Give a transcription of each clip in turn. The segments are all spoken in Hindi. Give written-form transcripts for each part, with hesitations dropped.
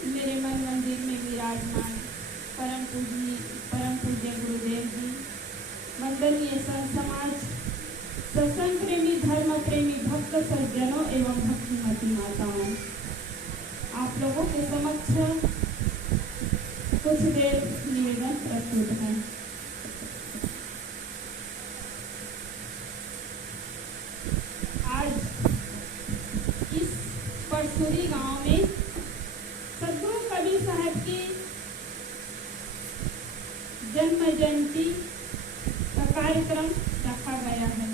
मेरे मन मंदिर में विराजमान परम पूज्य गुरुदेव जी, वंदनीय संत समाज, सत्संग प्रेमी, धर्म प्रेमी, भक्त सज्जनों एवं भक्तिमती माताओं, आप लोगों के समक्ष कुछ देर निवेदन प्रस्तुत है। आज इस परसुरी गांव में सदगुरु कबीर साहब की जन्म जयंती का कार्यक्रम रखा गया है।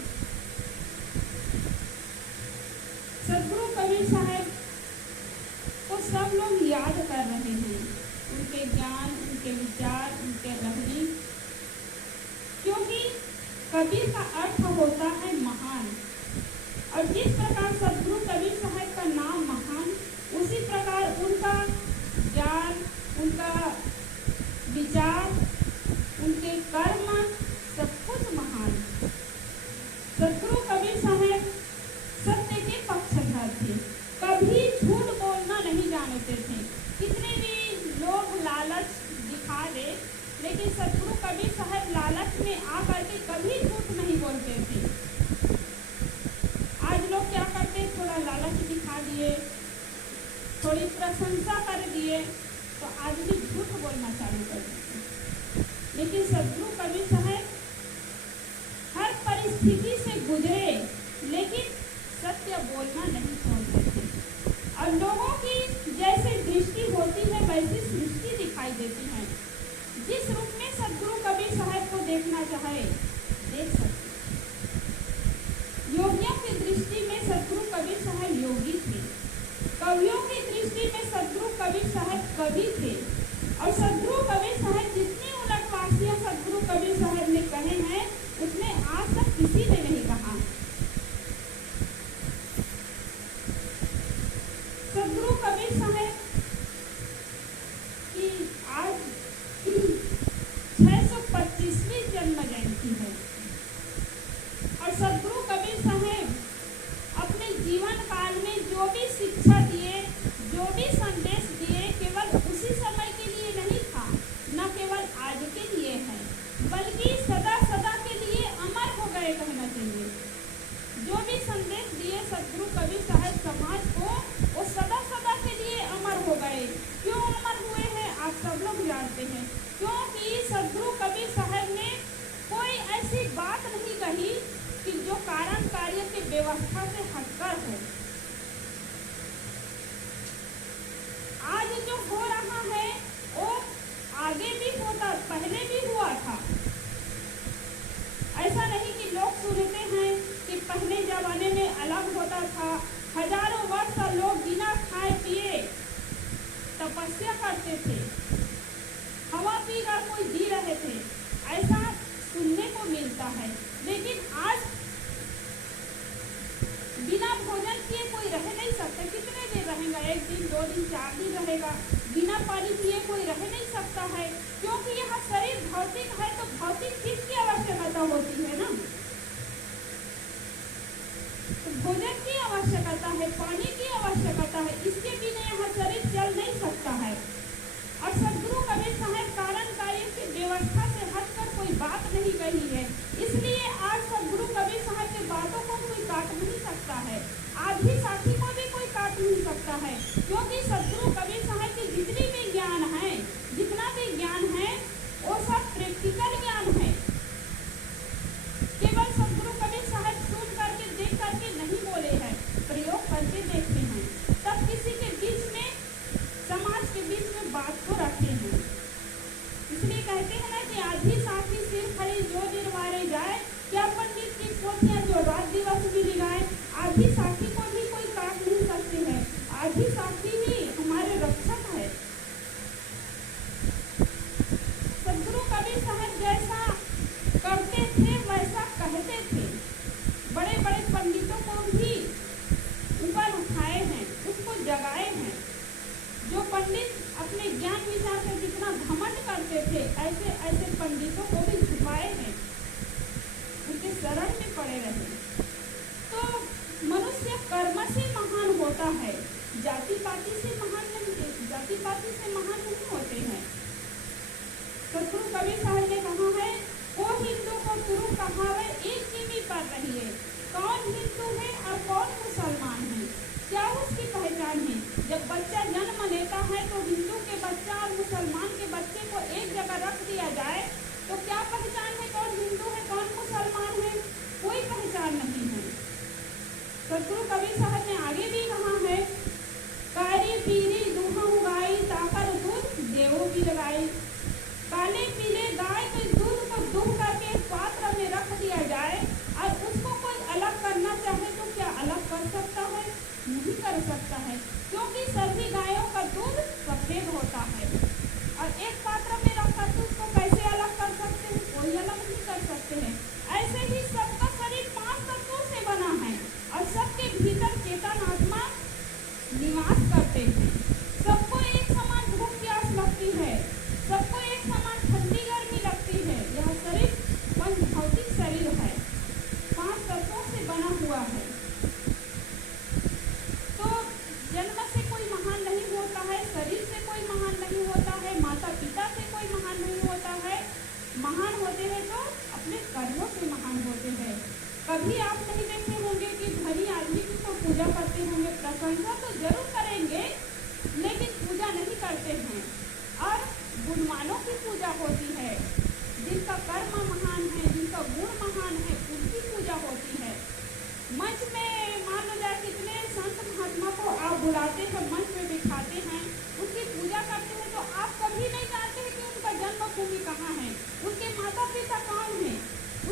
सदगुरु कबीर साहब को सब लोग याद कर रहे हैं, उनके ज्ञान, उनके विचार, उनके रहनी, क्योंकि कबीर का अर्थ होता है महान। और जिस प्रकार सदगुरु कबीर साहब का नाम महान, उसी प्रकार उनका ज्ञान, उनका विचार, उनके कर्म सब कुछ महान। सदगुरु कबीर साहब सत्य के पक्षधर थे, कभी झूठ बोलना नहीं जानते थे। कितने भी लोग लालच दिखा दे, लेकिन सदगुरु कबीर साहब लालच में आकर के कभी झूठ नहीं बोलते थे। आज लोग क्या करते, थोड़ा लालच दिखा दिए, थोड़ी प्रशंसा कर दिए तो आदमी झूठ बोलना चालू कर देते। लेकिन सदगुरु कबीर साहब हर परिस्थिति से गुजरे, लेकिन सत्य बोलना नहीं छोड़ते थे। और लोगों की जैसे दृष्टि होती है वैसी सृष्टि दिखाई देती है। जिस रूप में सदगुरु कबीर साहब को देखना चाहे देख सकते। योगियों की दृष्टि में सदगुरु कबीर साहब योगी थे, कवियों की दृष्टि में सदगुरु कबीर साहब कवि थे। और सदगुरु कबीर साहब जितनी उलटवासियां सदगुरु कबीर साहब ने कहे हैं, उतने आज तक किसी ने नहीं कहा। सदगुरु कबीर साहब की आज 625वीं जन्म जयंती है। और सदगुरु कबीर साहब अपने जीवन काल में जो भी शिक्षा दिए, जो भी संदेश दिए, केवल उसी समय के लिए नहीं था, न केवल आज के लिए है, बल्कि सदा सदा के लिए अमर हो गए कहना चाहिए। जो भी संदेश दिए सदगुरु कबीर साहब समाज को, वो सदा सदा के लिए अमर हो गए। क्यों अमर हुए हैं आप सब लोग जानते हैं, क्योंकि सदगुरु कबीर साहब ने कोई ऐसी बात नहीं कही कि जो कारण कार्य की व्यवस्था से हटकर हो। आज जो हो रहा है वो आगे भी होता, पहले भी हुआ था। ऐसा नहीं कि लोग सुनते हैं कि पहले जमाने में अलग होता था, हजारों वर्ष लोग बिना खाए पिए तपस्या करते थे, हवा पीकर कोई जी रहे थे, ऐसा सुनने को मिलता है। लेकिन आज बिना भोजन किए कोई रह नहीं सकता। कितने देर रहेगा, 1 दिन, 2 दिन, 4 दिन रहेगा। बिना पानी पिए कोई रह नहीं सकता है, क्योंकि यह शरीर भौतिक है, तो भौतिक चीज की आवश्यकता होती है ना। तो भोजन की आवश्यकता है, पानी की आवश्यकता है, इसके बिना यह शरीर चल नहीं सकता है। और सदगुरु कबीर साहब कारण कार्य की व्यवस्था से हटकर कोई बात नहीं कही है, इसलिए आज सदगुरु कबीर साहब की बातों को कोई काट नहीं सकता है। आधी साथी को भी कोई काट नहीं सकता है, क्योंकि सदगुरु कबीर साहब की जितनी भी ज्ञान है, जितना भी ज्ञान है, वो सब प्रैक्टिकल ज्ञान है। केवल सदगुरु कबीर साहब सुन करके, देख करके नहीं बोले हैं, प्रयोग करके देखते हैं, तब किसी के बीच में, समाज के बीच में बात को रखते हैं। इसलिए कहते हैं ना कि आधी साथी सिर खड़ी जो निर्वारे जाए, क्या पंडित की पोथियां जो रात दिवस भी लिगाए। आधी साथी को भी कोई काट नहीं सकते हैं, आधी साथी ही हमारे रक्षक है। सदगुरु कबीर साहब जैसा करते थे वैसा कहते थे। बड़े बड़े पंडितों को भी ऊपर उठाए हैं, उसको जगाए हैं। जो पंडित अपने ज्ञान विचार से जितना घमंड करते थे, ऐसे ऐसे पंडितों को भी झुकाए हैं, उनके शरण में पड़े रहे। तो मनुष्य कर्म से महान होता है, जाति पाति से महान नहीं, जाति पाति पाती से महान नहीं होते हैं। सदगुरु कबीर साहब ने कहा है, वो हिंदू को गुरु कहावे एक कीमी पर रही है, कौन हिंदू है और कौन मुसलमान है, क्या उसकी पहचान है। जब बच्चा जन्म लेता है तो हिंदू के बच्चा और मुसलमान के बच्चे को एक जगह रख दिया जाए तो क्या पहचान है, कौन हिंदू है कौन मुसलमान है, कोई पहचान नहीं है। सदगुरु कबीर साहब ने आगे भी कहा है, कारी पीरी दूध उगाई ताकर दूध देवो भी लगाई, काले पीले गाय के दूध को दूध करके एक पात्र में रख दिया जाए और उसको कोई अलग करना चाहे तो क्या अलग कर सकता है, नहीं कर सकता है, क्योंकि सभी गायों का दूध सफेद होता है और एक पात्र में रखकर तो उसको कैसे अलग कर सकते हैं, कोई अलग नहीं कर सकते हैं। ऐसे ही सबका शरीर 5 तत्वों से बना है और सबके भीतर चेतन आत्मा निवास करते हैं। सबको एक समान भूख प्यास लगती है, सबको एक समान ठंडी गर्मी लगती है। यह शरीर पंच भौतिक शरीर है, 5 तत्वों से बना हुआ है। तो जन्म से कोई महान नहीं होता है, शरीर से कोई महान नहीं होता है, माता पिता से कोई महान नहीं होता है। महान होते हैं तो अपने कर्मों से महान होते हैं। कभी आप नहीं देखे होंगे कि धनी आदमी की तो पूजा करते होंगे, प्रशंसा तो जरूर करेंगे लेकिन पूजा नहीं करते हैं। और गुणवानों की पूजा होती है, जिनका कर्म महान है, जिनका गुण महान है, उनकी पूजा होती है। मंच में मान लो जाए कितने संत महात्मा को आप बुलाते हैं, मंच में दिखाते हैं, उनकी पूजा करते हैं, तो आप कभी नहीं जानते हैं कि उनका जन्मभूमि कहाँ है, उनके माता पिता कौन है,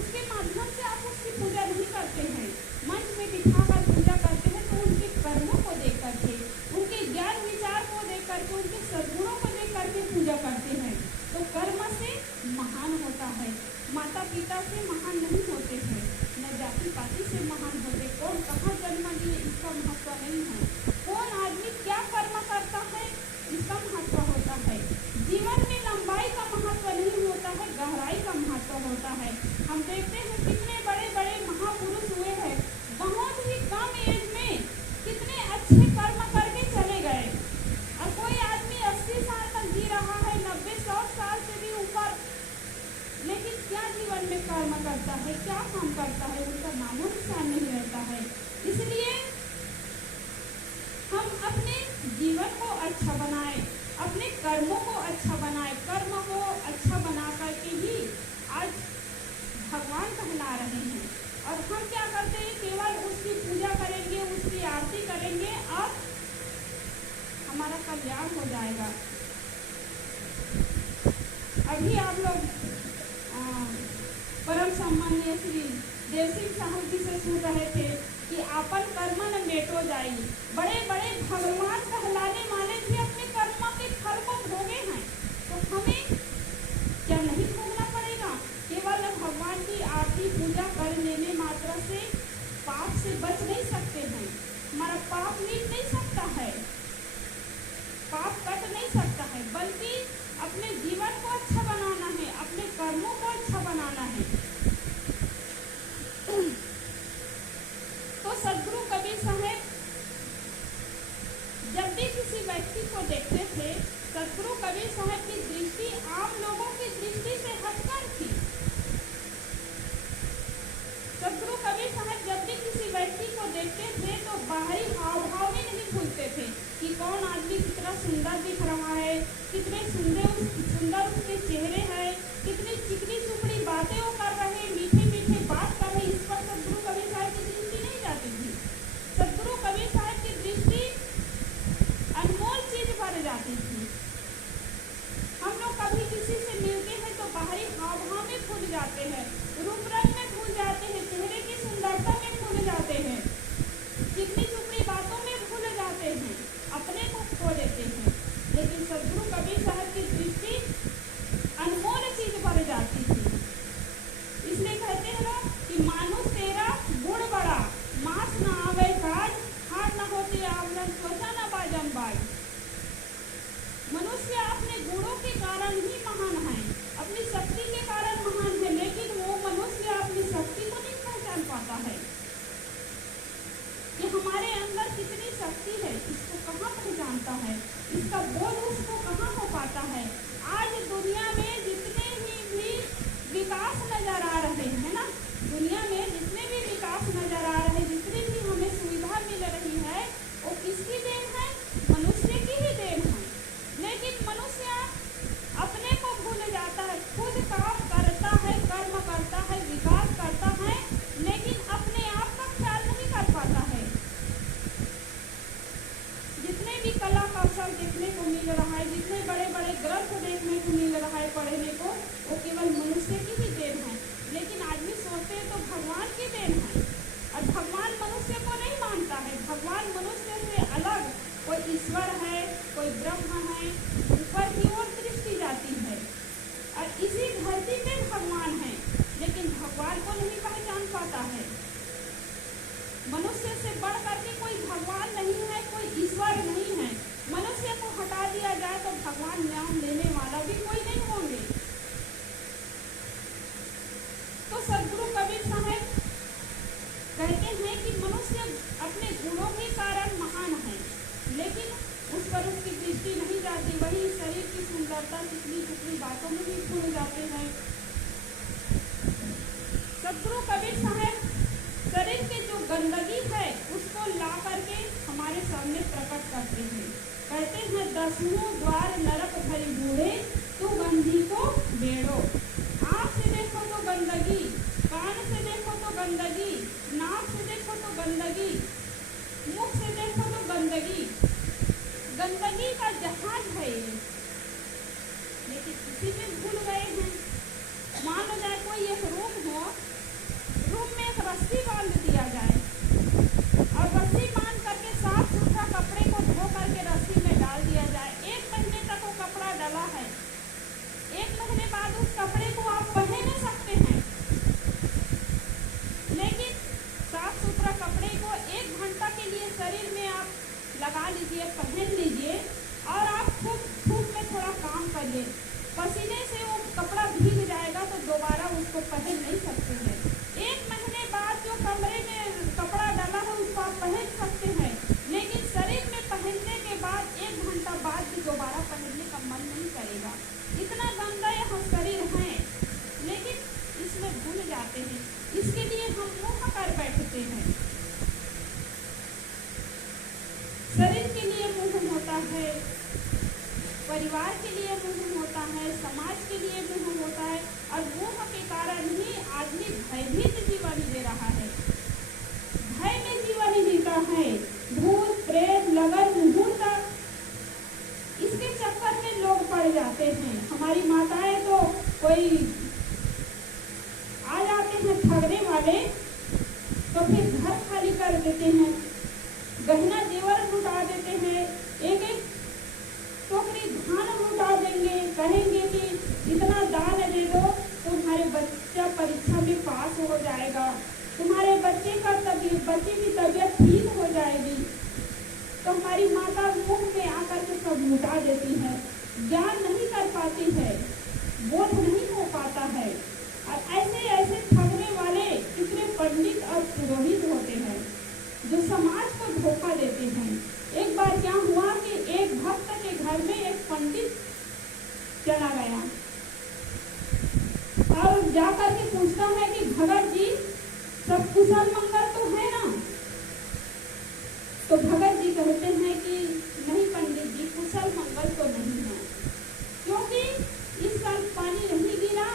उसके माध्यम से आप उसकी पूजा नहीं करते हैं। मंच में दिखाकर पूजा करते हैं तो उनके कर्मों को देख करके, उनके ज्ञान विचार को देख करके, उनके सद्गुणों को देख करके पूजा करते हैं। तो कर्म से महान होता है, माता पिता से महान नहीं होते हैं, न जाति पाति से महान होते। कौन कहाँ जन्म लिए इसका महत्व नहीं है, कौन आदमी क्या कर्म करता है इसका महत्व होता है। जीवन में लंबाई का महत्व नहीं होता है, गहराई का महत्व होता है। हम देखते हैं कितने बड़े बड़े महापुरुष हुए हैं, बहुत ही कम एज में कितने अच्छे कर्म करके चले गए। और कोई आदमी 80 साल तक जी रहा है, 90-100 साल से भी ऊपर, लेकिन क्या जीवन में कर्म करता है, क्या काम करता है, उनका नामो निशान नहीं रहता है। इसलिए हम अपने जीवन को अच्छा बनाए, अपने कर्मों को अच्छा बनाए, कर्म को अच्छा बना करके ही आज भगवान कहला रहे हैं। और हम क्या करते हैं, केवल उसकी पूजा करेंगे, उसकी आरती करेंगे और हमारा कल्याण हो जाएगा। अभी आप लोग परम सम्मानीय श्री देव सिंह साहब जी से सुन रहे थे कि आपन कर्म न मेटो जाई। बड़े बड़े भगवान कहलाने वाले भी अपने कर्म के फल को भोगे हैं, तो हमें क्या नहीं भोगना पड़ेगा। केवल भगवान की आरती पूजा कर लेने मात्र से पाप से बच नहीं सकते हैं, हमारा पाप मिट नहीं सकता है, पाप कट नहीं सकता है, बल्कि अपने जीवन को अच्छा बनाना है, अपने कर्मों को अच्छा बनाना है। तो सदगुरु कबीर साहब जब भी किसी व्यक्ति को देखते थे, सदगुरु कबीर साहब की दृष्टि आम लोगों की दृष्टि से हटकर थी। सदगुरु कबीर साहब जब भी किसी व्यक्ति को देखते थे तो बाहरी हाव भाव में नहीं भूलते थे कि कौन आदमी कितना सुंदर दिख रहा है, कितने सुंदर उसके चेहरे हैं, कितनी चिकनी चुपड़ी बातें वो कर रहे, मीठे मीठे बात कर रहे, इस पर सदगुरु कबीर साहब की दृष्टि नहीं जाती थी। सदगुरु कबीर साहब की दृष्टि अनमोल चीज पर जाती थी। हम लोग कभी किसी से मिलते हैं तो बाहरी हाव भाव में भूल जाते हैं, रूप रंग में भूल जाते हैं, चेहरे की सुंदरता में भूल जाते हैं, चिकनी चुपड़ी बातों में भूल जाते हैं, अपने को खो देते हैं। लेकिन सदगुरु कबीर साहब की दृष्टि अनमोल चीज पर जाती थी। इसलिए कहते हैं ना कि मानुष तेरा गुण बड़ा, मांस न आवे काज, हाथ न होते आवरण, त्वचा न बाजम बाज। मनुष्य अपने गुणों के कारण ही महान है, अपनी शक्ति के कारण महान है, लेकिन वो मनुष्य अपनी शक्ति को नहीं पहचान पाता है कि हमारे अंदर कितनी शक्ति है, इसको कहाँ पहचानता है, इसका बोध उसको है। आज दुनिया में जितने भी विकास नजर आ रहे हैं ना, दुनिया में जितने भी विकास नजर आ रहे हैं, जितनी भी हमें सुविधा मिल रही है, वो किसकी देन है? मनुष्य की ही देन है। लेकिन मनुष्य अपने को भूल जाता है, खुद काम करता है, कर्म करता है, विकास करता है, लेकिन अपने आप का ख्याल नहीं कर पाता है। जितने भी कला कौशल देखने को मिल रहा है, जितने बड़े बड़े ग्रंथ देखने को मिल रहा है पढ़ने को, वो केवल मनुष्य की ही देन है। लेकिन आदमी सोचते हैं तो भगवान की देन है, और भगवान मनुष्य को नहीं मानता है। भगवान मनुष्य से अलग कोई ईश्वर है, कोई ब्रह्म है, ऊपर की ओर दृष्टि जाती है, और इसी धरती पे भगवान है, लेकिन भगवान को नहीं पहचान पाता है। मनुष्य से बढ़ करके कोई भगवान नहीं है, कोई ईश्वर नहीं है। मनुष्य को हटा दिया जाए तो भगवान नाम लेने वाला भी कोई नहीं होंगे। तो सदगुरु कबीर साहब कहते हैं कि मनुष्य अपने गुणों के कारण महान है, लेकिन उस पर उसकी दृष्टि नहीं जाती। वही शरीर की सुंदरता चिकनी चुकनी बातों में भी भूल जाते हैं। सदगुरु कबीर साहब शरीर की जो गंदगी है उसको ला करके हमारे सामने प्रकट करते हैं। कहते हैं, दसों द्वार नरक भरी बूढ़े, तू गंधी को बेड़ो। आँख से देखो तो गंदगी, कान से देखो तो गंदगी, नाक से देखो तो गंदगी, मुख से देखो तो गंदगी। गंदगी का जहाज है ये, लेकिन इसी में भूल गए हैं। मान लो जाए कोई एक रूम हो, रूम में एक रस्सी बांध दिया जाए, और रस्सी बांध करके साफ सुथरा कपड़े को धो करके रस्सी में डाल दिया जाए। 1 महीने तक वो कपड़ा डला है, 1 महीने बाद उस कपड़े को आप पहन सकते हैं, लेकिन साफ सुथरा कपड़े को 1 घंटा के लिए शरीर में आप लगा लीजिए, पहन लीजिए, और आप खूब धूप में थोड़ा काम करिए, पसीने से वो कपड़ा भीग जाएगा तो दोबारा उसको पहन नहीं सकते हैं। 1 महीने बाद जो कमरे में कपड़ा डाला है उसको आप पहन सकते हैं, लेकिन शरीर में पहनने के बाद 1 घंटा बाद भी दोबारा पहनने का मन नहीं करेगा। इतना गंदा यह शरीर है, लेकिन इसमें भूल जाते हैं। इसके लिए हम मुँह कर बैठते हैं। शरीर के लिए मुँह होता है, परिवार के लिए मुँह होता है, समाज के लिए मुँह होता है, और मुँह के कारण ही आदमी भयभीत जीवन जी रहा है, भय में जीवन जीता है। भूत प्रेत लगन मुहूर्त, इसके चक्कर में लोग पड़ जाते हैं। हमारी माताएं तो कोई आ जाते हैं ठगने वाले, तो फिर घर खाली कर देते हैं, गहना जेवर लुटा देते हैं, एक एक टोकरी धान लुटा देंगे, कहेंगे कि इतना दान दे दो तुम्हारे बच्चा परीक्षा में पास हो जाएगा, तुम्हारे बच्चे की तबीयत ठीक हो जाएगी। तो हमारी माता मुख में आकर के सब लुटा देती है, ज्ञान नहीं कर पाती है, बोध नहीं हो पाता है। और ऐसे ऐसे ठगने वाले कितने पंडित और पुरोहित होते हैं जो समाज को धोखा देते हैं। एक बार क्या हुआ कि एक भक्त के घर में एक पंडित चला गया और जाकर के पूछता है कि भगत जी सब कुशल मंगल तो है ना? तो भगत जी कहते हैं कि नहीं पंडित जी, कुशल मंगल तो नहीं है, क्योंकि इस साल पानी नहीं गिरा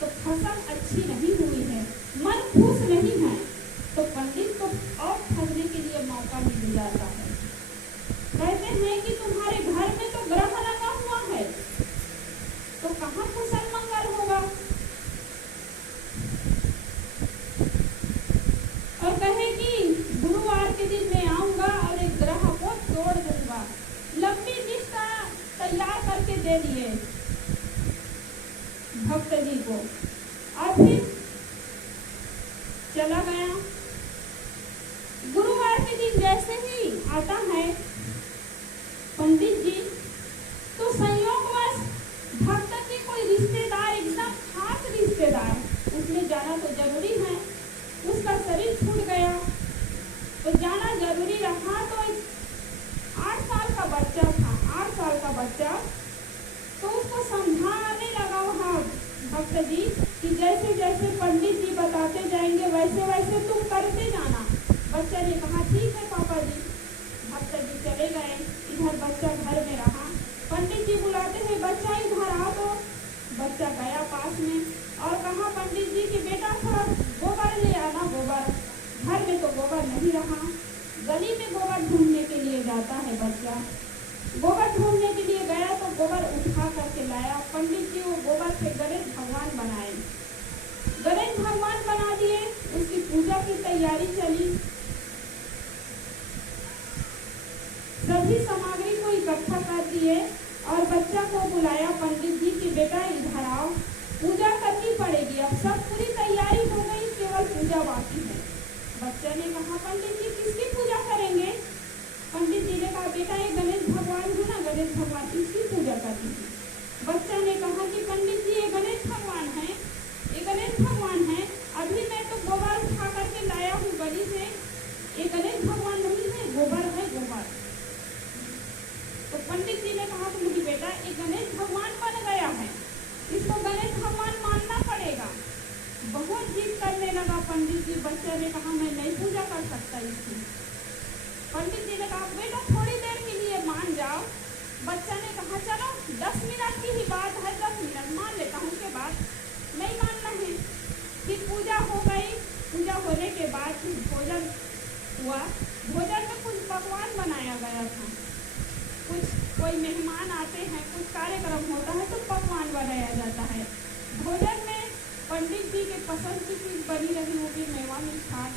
तो फसल अच्छी नहीं हुई है, मन खुश नहीं है। तो पंडित को और ठगने के लिए मौका मिल जाता है। कहते हैं कि तुम्हारे घर में तो ग्रह लगा हुआ है, तो कहाँ कुशल मंगल होगा? और कहे कि गुरुवार के दिन मैं आऊंगा और एक ग्रह को तोड़ दूंगा। लंबी लिस्ट तैयार करके दे दिए भक्त जी को, और फिर चला गया। गुरुवार के दिन जैसे ही आता है पंडित जी, तो संयोगवश भक्त के कोई रिश्तेदार, एकदम खास रिश्तेदार, उसमें जाना तो जरूरी है, उसका शरीर छूट गया तो जाना जरूरी रहा। तो 8 साल का बच्चा था, 8 साल का बच्चा, तो भक्त जी कि जैसे जैसे पंडित जी बताते जाएंगे वैसे वैसे तुम करते जाना। बच्चा ने कहा ठीक है पापा जी। भक्त जी चले गए। इधर बच्चा घर में रहा। पंडित जी बुलाते हैं बच्चा इधर आओ। तो बच्चा गया पास में और कहा पंडित जी कि बेटा थोड़ा गोबर ले आना। गोबर घर में तो गोबर नहीं रहा। गली में गोबर ढूंढने के लिए जाता है बच्चा। गोबर ढूंढने के लिए गया तो गोबर उठा करके लाया। पंडित जी वो गोबर से गणेश भगवान बनाए। गणेश भगवान बना दिए। उसकी पूजा की तैयारी चली। सभी सामग्री को इकट्ठा कर दिए और बच्चा को बुलाया पंडित जी कि बेटा इधर आओ, पूजा करनी पड़ेगी। अब सब पूरी तैयारी हो गई, केवल पूजा बाकी है। बच्चे ने कहा पंडित जी किसकी पूजा करेंगे? पंडित जी ने कहा बेटा ये गणेश भगवान है ना, गणेश भगवान इसकी पूजा करनी है। बच्चा ने कहा कि पंडित जी ये गणेश भगवान है, ये गणेश भगवान है। अभी मैं तो गोबर उठा करके लाया हूँ गली से, ये गणेश भगवान नहीं है, गोबर है गोबर। तो पंडित जी ने कहा कि बेटा ये गणेश भगवान बन गया है, इसको गणेश भगवान मानना पड़ेगा। बहुत जिद करने लगा पंडित जी। बच्चे ने कहा मैं नहीं पूजा कर सकता इसकी। पंडित जी ने कहा बेटा थोड़ी देर के लिए मान जाओ। बच्चा ने कहा चलो 10 मिनट की ही बात है, 10 मिनट मान लेता हूँ, के बाद नहीं मानना है। फिर पूजा हो गई। पूजा होने के बाद फिर भोजन हुआ। भोजन में कुछ पकवान बनाया गया था। कुछ कोई मेहमान आते हैं, कुछ कार्यक्रम होता है तो पकवान बनाया जाता है। भोजन में पंडित जी के पसंद की चीज़ बनी रही होगी, मेवा मिठास।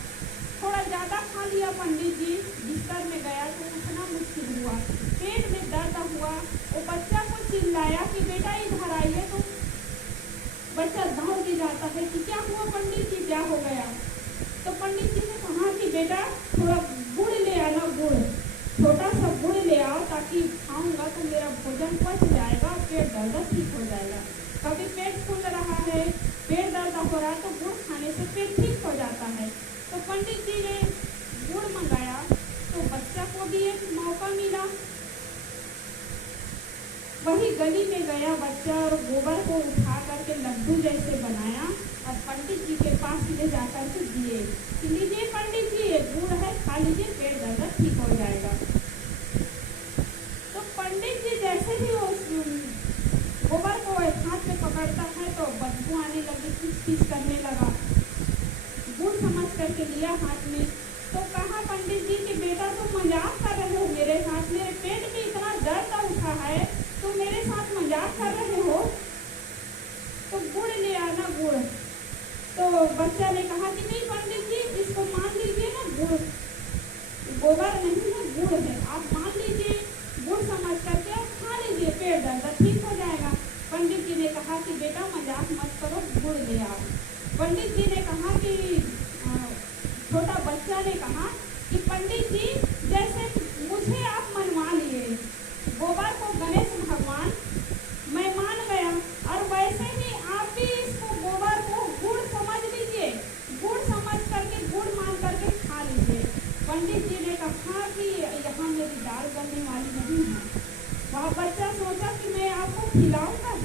थोड़ा ज़्यादा खा लिया पंडित जी। बिस्तर में गया तो उठना मुश्किल हुआ, पेट में दर्द हुआ। वो बच्चा को चिल्लाया कि बेटा इधर आइए। तो बच्चा दौड़ के जाता है कि क्या हुआ पंडित जी, क्या हो गया? तो पंडित जी ने कहा कि बेटा थोड़ा गुड़ ले आना, गुड़, छोटा सा गुड़ ले आओ ताकि खाऊंगा तो मेरा भोजन पच जाएगा, पेट दर्द ठीक हो जाएगा। कभी पेट फूल रहा है, पेट दर्द हो रहा है तो गुड़ खाने से पेट ठीक हो जाता है। तो पंडित जी ने गुड़ मंगाया तो बच्चा को भी एक मौका मिला। वही गली में गया बच्चा और गोबर को उठा करके लड्डू जैसे बनाया और पंडित जी के पास ले जाकर के दिए कि लीजिए पंडित जी ये गुड़ है, खा लीजिए, पेट दर्द ठीक हो जाएगा। तो पंडित जी जैसे ही उस गोबर को हाथ में पकड़ता है तो बदबू आने लगी, खिच करने लगा। गुड़ समझ करके लिया हाथ में तो कहा पंडित जी कि बेटा तुम मजाक कर रहे हो मेरे साथ, मेरे पेट में इतना दर्द उठा है, तुम मेरे साथ मजाक कर रहे हो, तो गुड़ ले आना, गुड़। तो बच्चा ने कहा कि नहीं पंडित जी इसको मान लीजिए ना, गुड़ गोबर नहीं है, गुड़ है, आप मान लीजिए, गुड़ समझ करके आप खा लीजिए, पेट दर्द ठीक हो जाएगा। पंडित जी ने कहा कि बेटा मजाक मत करो, गुड़ ले आओ। पंडित जी ने कहा कि छोटा बच्चा ने कहा कि पंडित जी जैसे मुझे आप मनवा लिए, गोबर को गणेश भगवान मैं मान गया, और वैसे ही आप भी इसको गोबर को गुड़ समझ लीजिए, गुड़ समझ करके गुड़ मान करके खा लीजिए। पंडित जी ने कहा कि यहाँ मेरी दाल गलने वाली नहीं है। वह बच्चा सोचा कि मैं आपको खिलाऊंगा।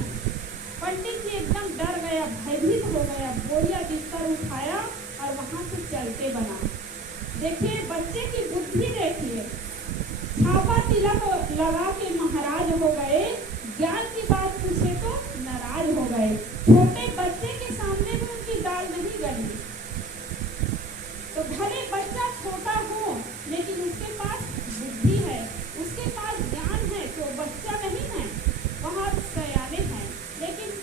पंडित जी एकदम डर गया, भयभीत हो गया, बोरिया बिस्तर उठाया और वहाँ से चलते बना। देखिए बच्चे की बुद्धि देखिए, छापा तिलक लगा के महाराज हो गए, ज्ञान की बात पूछे तो नाराज हो गए। छोटे बच्चे के सामने भी उनकी दाल नहीं गली। तो भले बच्चा छोटा हो लेकिन उसके पास बुद्धि है, उसके पास ज्ञान है, तो बच्चा नहीं है, वह सयाने हैं। लेकिन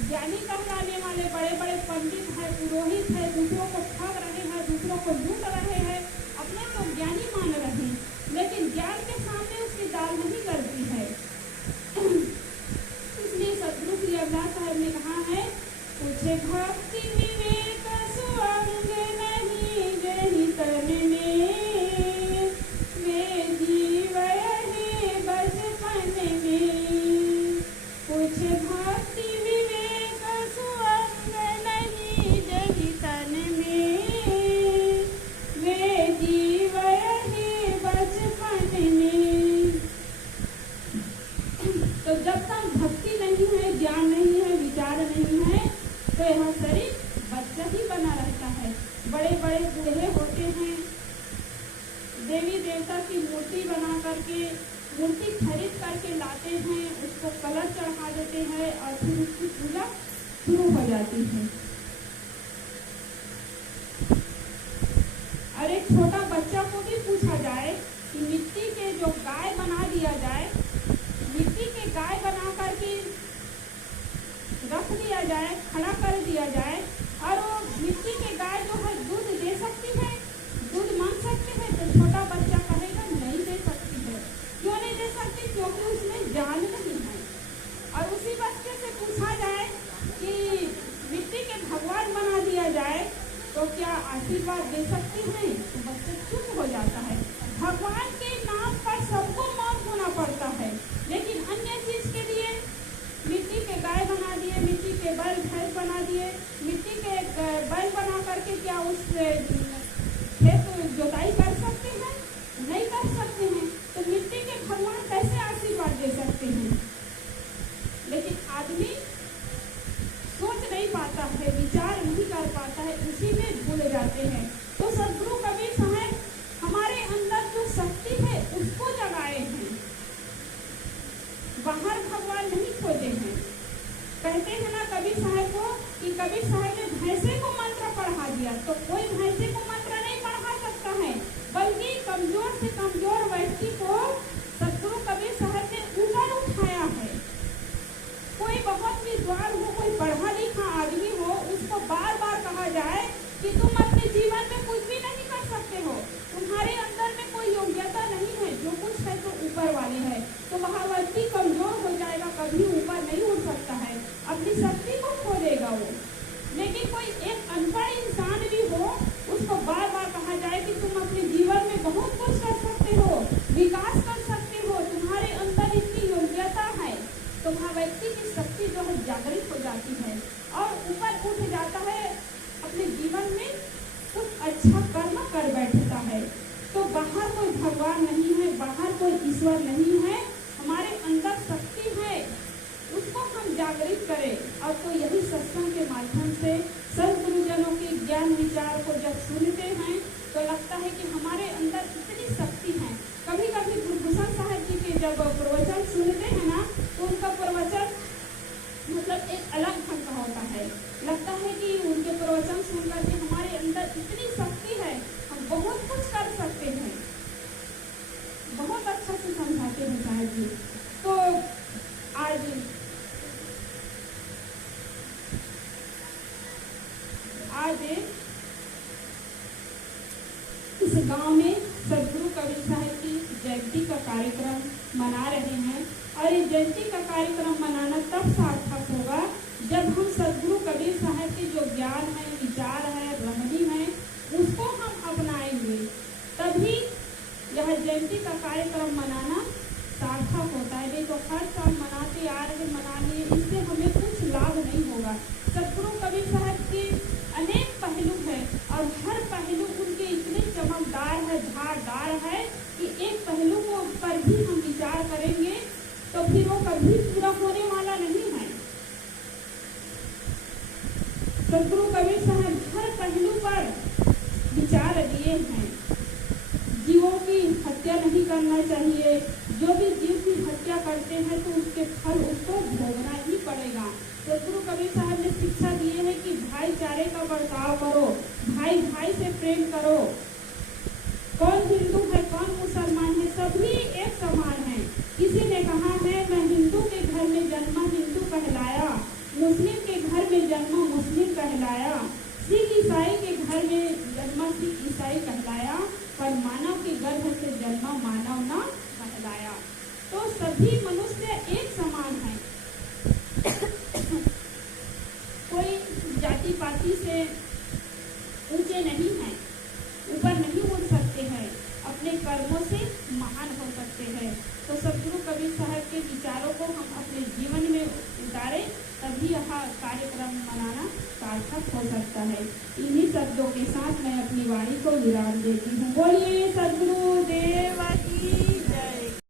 ज्ञानी कहलाने वाले बड़े बड़े पंडित हैं, पुरोहित हैं, दूसरों को ठग रहे हैं, दूसरों को लूट रहे हैं, अपने को ज्ञानी मान रहे हैं, लेकिन ज्ञान के सामने उसकी दाल नहीं तो जब तक भक्ति नहीं है, ज्ञान नहीं है, विचार नहीं है, तो यह शरीर बच्चा ही बना रहता है। बड़े बड़े बूढ़े होते हैं, देवी देवता की मूर्ति बना करके, मूर्ति खरीद करके लाते हैं, उसको कलश चढ़ा देते हैं और फिर उसकी पूजा शुरू हो जाती है। और एक छोटा बच्चा को भी पूछा जाए कि मिट्टी के जो गाय बना दिया जाए, मिट्टी के गाय बना करके रख दिया जाए, खड़ा कर दिया जाए, और वो मिट्टी के गाय जो है दूध दे सकती है, दूध मांग सकती है, तो छोटा बच्चा कहेगा नहीं दे सकती है। क्यों नहीं दे सकती? क्योंकि उसमें जान नहीं है। और उसी बच्चे से पूछा जाए कि मिट्टी के भगवान बना दिया जाए तो क्या आशीर्वाद दे सकती है? तो बच्चा चुप हो जाता है। भगवान के नाम पर सबको मौत होना पड़ता है, लेकिन अन्य चीज के लिए मिट्टी के गाय बना दिए, मिट्टी के बैल भैंस बना दिए, मिट्टी के बैल बना करके क्या उस खेत जोताई कर सकते हैं? नहीं कर सकते हैं। तो मिट्टी के भगवान कैसे आशीर्वाद दे सकते हैं? लेकिन आदमी सोच नहीं पाता है, विचार नहीं कर पाता है, उसी में भूल जाते हैं। तो सदगुरु कबीर साहब हमारे अंदर जो शक्ति है उसको जगाए हैं, बाहर भगवान नहीं खोजे हैं। कहते हैं ना कबीर साहब को कि कबीर साहब ने भैंसे को मंत्र पढ़ा दिया, तो कोई भैंसे को मंत्र नहीं पढ़ा सकता है, बल्कि कमजोर से कमजोर व्यक्ति को सदगुरु कबीर साहब ने ऊपर उठाया है। कोई बहुत विद्वान हो, कोई पढ़ा लिखा आदमी हो, उसको बार बार कहा जाए कि तुम अपने जीवन में कुछ भी नहीं कर सकते हो, तुम्हारे अंदर में कोई योग्यता नहीं है, जो कुछ है तो ऊपर वाले है, तो वह व्यक्ति कमजोर हो जाएगा, कभी ऊपर नहीं उठ सकता है, अपनी शक्ति को खो देगा वो। लेकिन कोई एक अनपढ़ इंसान भी हो, उसको बार बार कहा जाए कि तुम अपने जीवन में बहुत कुछ कर सकते हो, विकास कर सकते हो, तुम्हारे अंदर इतनी योग्यता है, तो वह व्यक्ति की शक्ति जो है जागृत हो जाती है और ऊपर उठ जाता है, अपने जीवन में कुछ अच्छा कर्म कर बैठता है। तो बाहर कोई भगवान नहीं है, बाहर कोई ईश्वर नहीं है, हमारे अंदर शक्ति है, उसको हम जागृत करें। और तो यही सत्संग के माध्यम से संत गुरुजनों के ज्ञान विचार को जब सुनते हैं तो लगता है कि हमारे अंदर इतनी शक्ति है। कभी कभी गुरुभूषण साहब जी के जब प्रवचन सुनते हैं ना, तो उनका प्रवचन मतलब एक अलग ढंग का होता है। लगता है कि उनके प्रवचन सुन करके हमारे अंदर इतनी शक्ति है, हम बहुत कुछ कर सकते हैं। बहुत अच्छा से समझाते हैं साहब जी। तो आज इस गांव में सदगुरु कबीर साहब की जयंती का कार्यक्रम मना रहे हैं, और इस जयंती का कार्यक्रम मनाना तब सार्थक होगा जब हम सदगुरु कबीर साहब के जो ज्ञान है, विचार है, रहनी है, उसको हम अपनाएंगे, तभी यह जयंती का कार्यक्रम मनाना सार्थक होता है। नहीं तो हर साल मनाते आ रहे, मना लिए, इससे हमें कुछ लाभ नहीं होगा। सदगुरु कबीर साहब के अनेक पहलू है और हर पहलू उनके इतने चमकदार है, धारदार है कि एक पहलू को पर भी हम विचार करेंगे तो फिर वो कभी पूरा होने वाला नहीं है। सदगुरु कबीर साहब हर पहलू पर विचार दिए हैं। जीवों की हत्या नहीं करना चाहिए, जो भी जीव की हत्या करते हैं तो उसके फल उसको भोगना ही पड़ेगा। सदगुरु कबीर साहब ने शिक्षा दी है कि भाईचारे का बर्ताव करो, भाई भाई से प्रेम करो। कौन हिंदू है, कौन मुसलमान है, सभी एक समान है। किसी ने कहा है मैं हिंदू के घर में जन्मा, हिंदू कहलाया, मुस्लिम के घर में जन्मा, मुस्लिम कहलाया, सिख ईसाई के घर में जन्मा, सिख ईसाई कहलाया, पर मानव के गर्भ से जन्मा मानव न कहलाया। तो सभी मनुष्य एक समान है। कोई जाति पाति से ऊंचे नहीं है, ऊपर नहीं उठ सकते हैं, अपने कर्मों से महान हो सकते हैं। तो सदगुरु कबीर साहब के विचारों को हम अपने जीवन में उतारें, तभी यह कार्यक्रम मनाना सार्थक हो सकता है। इन्हीं शब्दों के साथ मैं अपनी वाणी को विराम देती हूँ। बोलिए सदगुरु देव